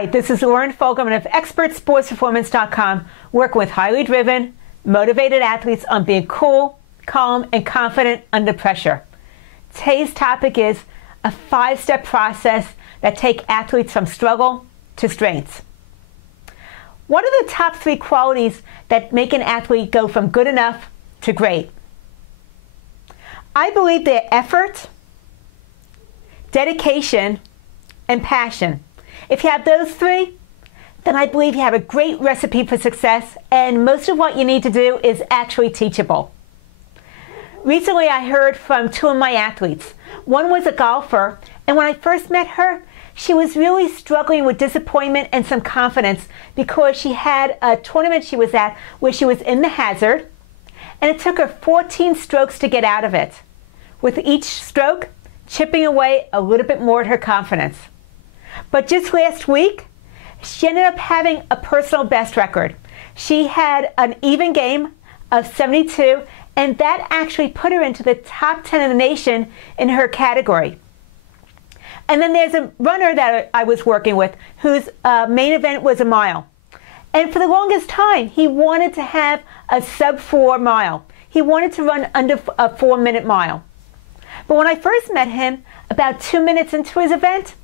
Hi, this is Lauren Fogelman of ExpertSportsPerformance.com, working with highly driven, motivated athletes on being cool, calm, and confident under pressure. Today's topic is a 5-step process that take athletes from struggle to strength. What are the top 3 qualities that make an athlete go from good enough to great? I believe they're effort, dedication, and passion. If you have those 3, then I believe you have a great recipe for success, and most of what you need to do is actually teachable. Recently, I heard from 2 of my athletes. One was a golfer, and when I first met her, she was really struggling with disappointment and some confidence because she had a tournament she was at where she was in the hazard, and it took her 14 strokes to get out of it, with each stroke chipping away a little bit more at her confidence. But just last week, she ended up having a personal best record. She had an even game of 72, and that actually put her into the top 10 of the nation in her category. And then there's a runner that I was working with whose main event was a mile. And for the longest time, he wanted to have a sub-4 mile. He wanted to run under a 4-minute mile. But when I first met him, about 2 minutes into his event,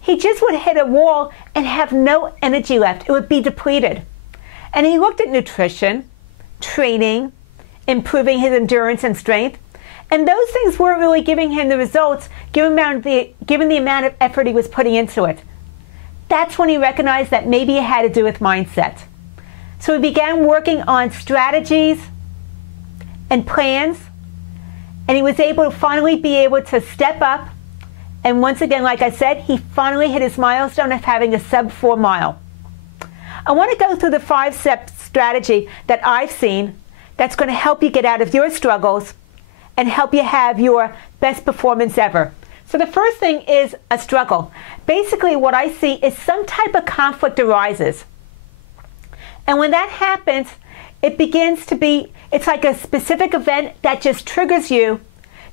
he just would hit a wall and have no energy left. It would be depleted. And he looked at nutrition, training, improving his endurance and strength, and those things weren't really giving him the results given the amount of effort he was putting into it. That's when he recognized that maybe it had to do with mindset. So he began working on strategies and plans, and he was able to finally be able to step up. And once again, like I said, he finally hit his milestone of having a sub-4 mile. I want to go through the 5-step strategy that I've seen that's going to help you get out of your struggles and help you have your best performance ever. So the first thing is a struggle. Basically, what I see is some type of conflict arises. And when that happens, it begins to be, it's like a specific event that just triggers you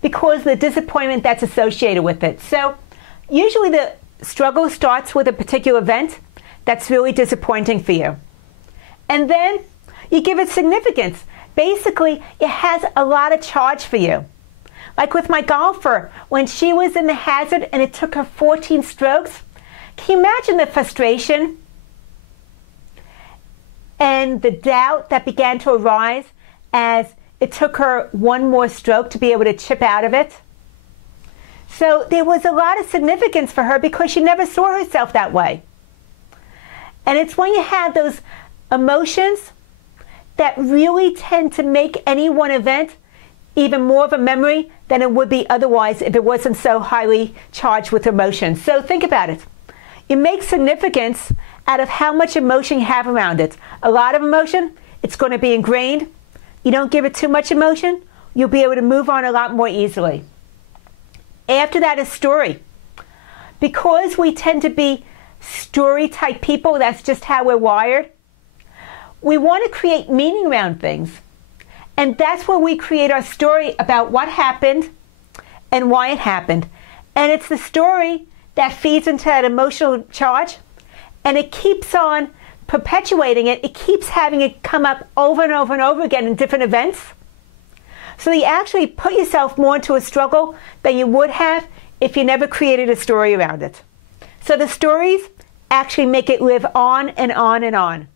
because of the disappointment that's associated with it. So usually the struggle starts with a particular event that's really disappointing for you. And then you give it significance. Basically, it has a lot of charge for you. Like with my golfer, when she was in the hazard and it took her 14 strokes, can you imagine the frustration and the doubt that began to arise as it took her one more stroke to be able to chip out of it? So there was a lot of significance for her because she never saw herself that way. And it's when you have those emotions that really tend to make any one event even more of a memory than it would be otherwise if it wasn't so highly charged with emotion. So think about it. You make significance out of how much emotion you have around it. A lot of emotion, it's going to be ingrained. You don't give it too much emotion, you'll be able to move on a lot more easily. After that is story. Because we tend to be story-type people, that's just how we're wired, we want to create meaning around things. And that's where we create our story about what happened and why it happened. And it's the story that feeds into that emotional charge, and it keeps on perpetuating it. It keeps having it come up over and over and over again in different events. So you actually put yourself more into a struggle than you would have if you never created a story around it. So the stories actually make it live on and on and on.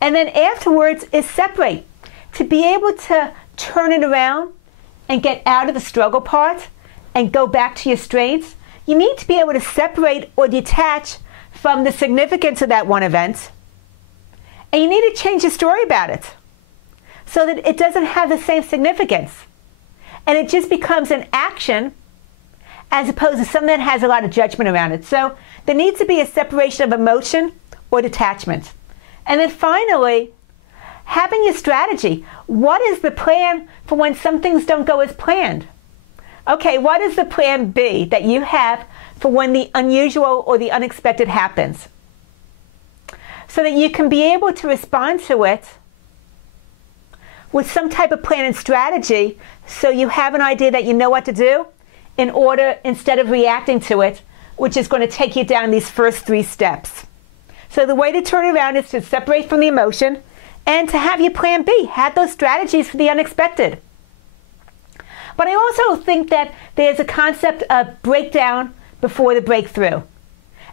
And then afterwards is separate. To be able to turn it around and get out of the struggle part and go back to your strengths, you need to be able to separate or detach from the significance of that one event. And you need to change the story about it so that it doesn't have the same significance. And it just becomes an action as opposed to something that has a lot of judgment around it. So there needs to be a separation of emotion or detachment. And then finally, having a strategy. What is the plan for when some things don't go as planned? Okay, what is the plan B that you have for when the unusual or the unexpected happens? So that you can be able to respond to it with some type of plan and strategy so you have an idea that you know what to do in order, instead of reacting to it which is going to take you down these first 3 steps. So the way to turn it around is to separate from the emotion and to have your plan B, have those strategies for the unexpected. But I also think that there's a concept of breakdown before the breakthrough.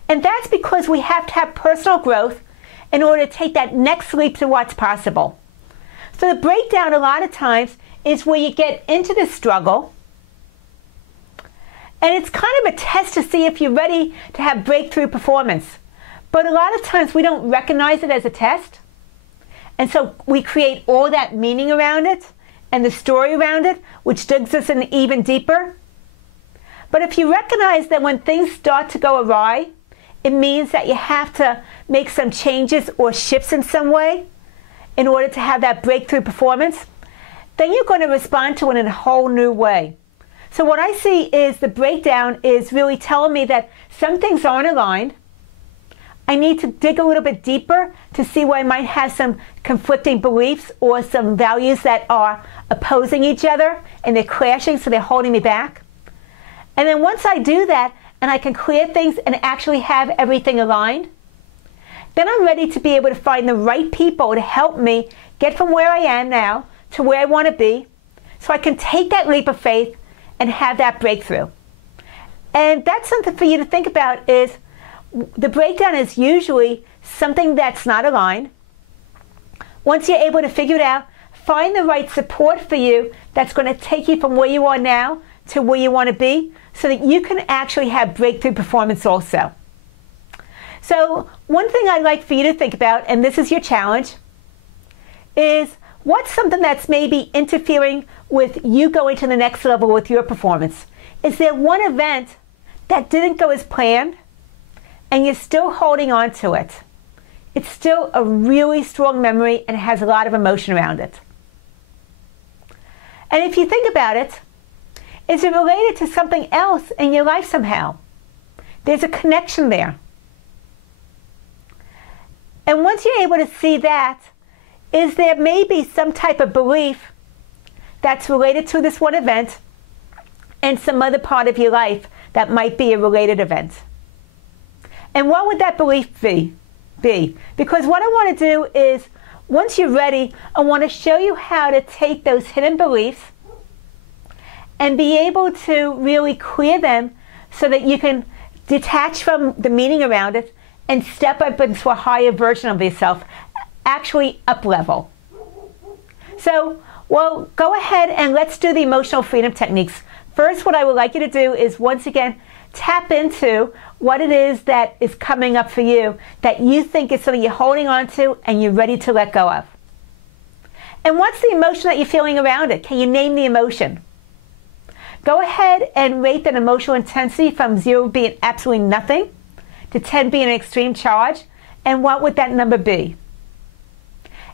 And that's because we have to have personal growth in order to take that next leap to what's possible. So the breakdown a lot of times is where you get into the struggle, and it's kind of a test to see if you're ready to have breakthrough performance. But a lot of times we don't recognize it as a test. And so we create all that meaning around it and the story around it, which digs us in even deeper. But if you recognize that when things start to go awry, it means that you have to make some changes or shifts in some way in order to have that breakthrough performance, then you're going to respond to it in a whole new way. So what I see is the breakdown is really telling me that some things aren't aligned. I need to dig a little bit deeper to see where I might have some conflicting beliefs or some values that are opposing each other and they're clashing, so they're holding me back. And then once I do that and I can clear things and actually have everything aligned, then I'm ready to be able to find the right people to help me get from where I am now to where I want to be, so I can take that leap of faith and have that breakthrough. And that's something for you to think about, is the breakdown is usually something that's not aligned. Once you're able to figure it out, find the right support for you that's going to take you from where you are now to where you want to be, so that you can actually have breakthrough performance also. So one thing I'd like for you to think about, and this is your challenge, is what's something that's maybe interfering with you going to the next level with your performance? Is there one event that didn't go as planned and you're still holding on to it? It's still a really strong memory and it has a lot of emotion around it. And if you think about it, is it related to something else in your life somehow? There's a connection there. And once you're able to see that, is there maybe some type of belief that's related to this one event and some other part of your life that might be a related event? And what would that belief be? Because what I want to do is, once you're ready, I want to show you how to take those hidden beliefs and be able to really clear them so that you can detach from the meaning around it and step up into a higher version of yourself, actually up level. So, well, go ahead and let's do the emotional freedom techniques. First, what I would like you to do is, once again, tap into what it is that is coming up for you that you think is something you're holding on to and you're ready to let go of. And what's the emotion that you're feeling around it? Can you name the emotion? Go ahead and rate that emotional intensity from 0 being absolutely nothing to 10 being an extreme charge. And what would that number be?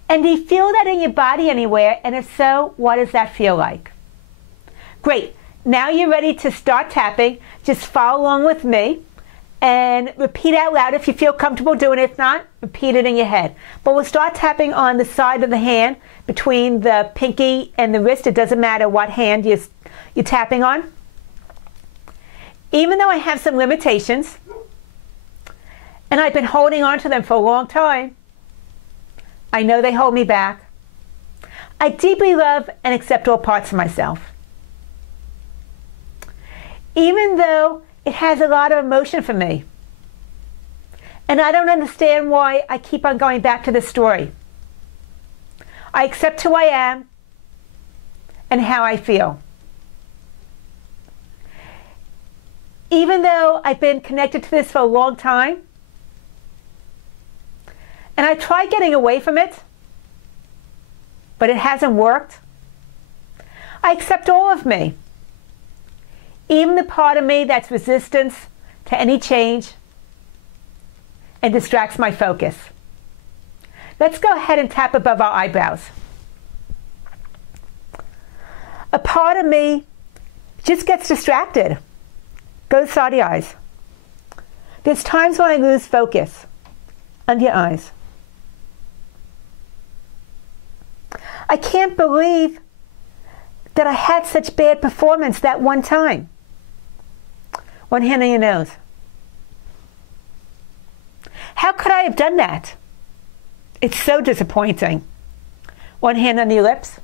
And do you feel that in your body anywhere? And if so, what does that feel like? Great. Now you're ready to start tapping. Just follow along with me and repeat out loud if you feel comfortable doing it. If not, repeat it in your head. But we'll start tapping on the side of the hand between the pinky and the wrist. It doesn't matter what hand you're tapping on. Even though I have some limitations, and I've been holding on to them for a long time, I know they hold me back. I deeply love and accept all parts of myself. Even though it has a lot of emotion for me, and I don't understand why I keep on going back to this story, I accept who I am and how I feel. Even though I've been connected to this for a long time, and I tried getting away from it, but it hasn't worked, I accept all of me. Even the part of me that's resistance to any change and distracts my focus. Let's go ahead and tap above our eyebrows. A part of me just gets distracted. Go to the side of the eyes. There's times when I lose focus. Under your eyes. I can't believe that I had such bad performance that one time. One hand on your nose. How could I have done that? It's so disappointing. One hand on your lips.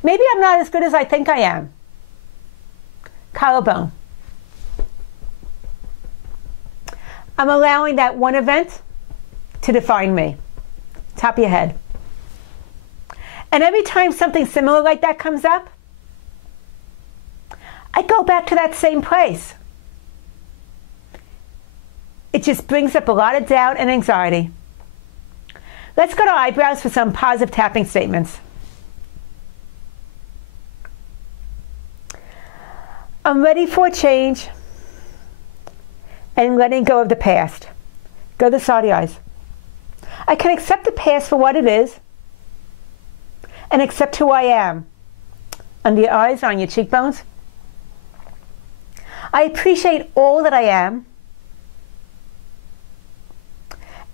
Maybe I'm not as good as I think I am. Collarbone. I'm allowing that one event to define me. Top of your head. And every time something similar like that comes up, I go back to that same place. It just brings up a lot of doubt and anxiety. Let's go to eyebrows for some positive tapping statements. I'm ready for a change and letting go of the past. Go to the side of the eyes. I can accept the past for what it is and accept who I am. Under your eyes, on your cheekbones. I appreciate all that I am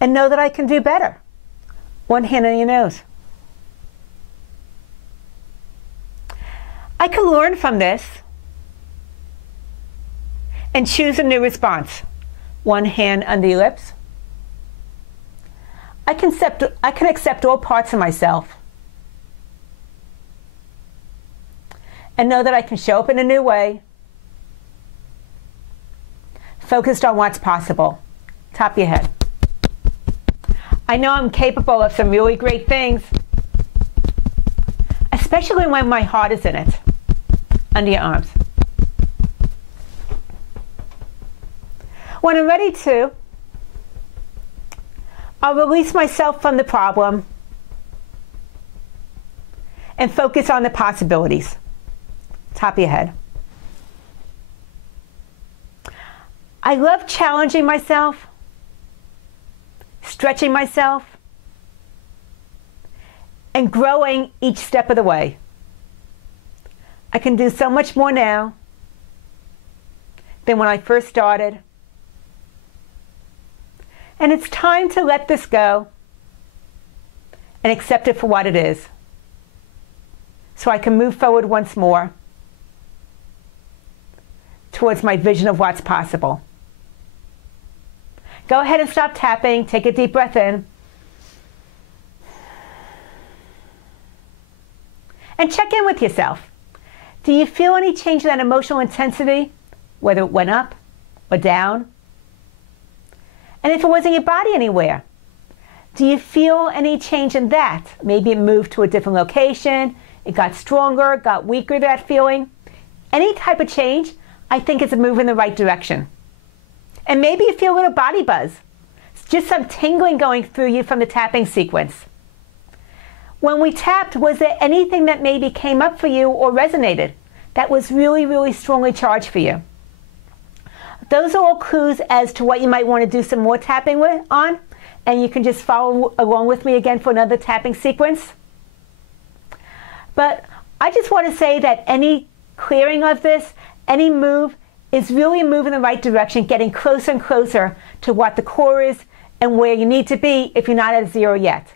and know that I can do better. One hand on your nose. I can learn from this and choose a new response. One hand under your lips. I can accept all parts of myself and know that I can show up in a new way, focused on what's possible. Top of your head. I know I'm capable of some really great things, especially when my heart is in it. Under your arms. When I'm ready to, I'll release myself from the problem and focus on the possibilities. Top of your head. I love challenging myself, stretching myself, and growing each step of the way. I can do so much more now than when I first started. And it's time to let this go and accept it for what it is, so I can move forward once more towards my vision of what's possible. Go ahead and stop tapping. Take a deep breath in. And check in with yourself. Do you feel any change in that emotional intensity, whether it went up or down? And if it was in your body anywhere, do you feel any change in that? Maybe it moved to a different location, it got stronger, got weaker, that feeling. Any type of change, I think is a move in the right direction. And maybe you feel a little body buzz. It's just some tingling going through you from the tapping sequence. When we tapped, was there anything that maybe came up for you or resonated that was really, really strongly charged for you? Those are all clues as to what you might want to do some more tapping on, and you can just follow along with me again for another tapping sequence. But I just want to say that any clearing of this, any move, is really a move in the right direction, getting closer and closer to what the core is and where you need to be if you're not at a zero yet.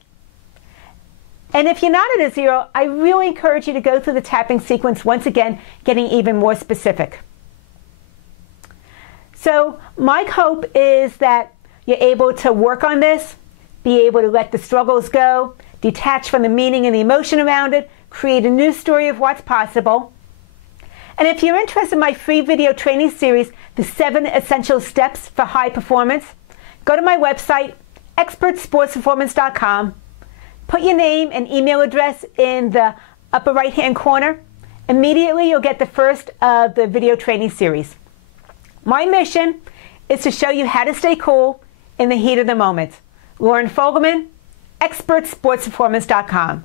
And if you're not at a zero, I really encourage you to go through the tapping sequence once again, getting even more specific. So my hope is that you're able to work on this, be able to let the struggles go, detach from the meaning and the emotion around it, create a new story of what's possible. And if you're interested in my free video training series, The 7 Essential Steps for High Performance, go to my website, expertsportsperformance.com, put your name and email address in the upper right-hand corner. Immediately you'll get the first of the video training series. My mission is to show you how to stay cool in the heat of the moment. Lauren Fogelman, expertsportsperformance.com.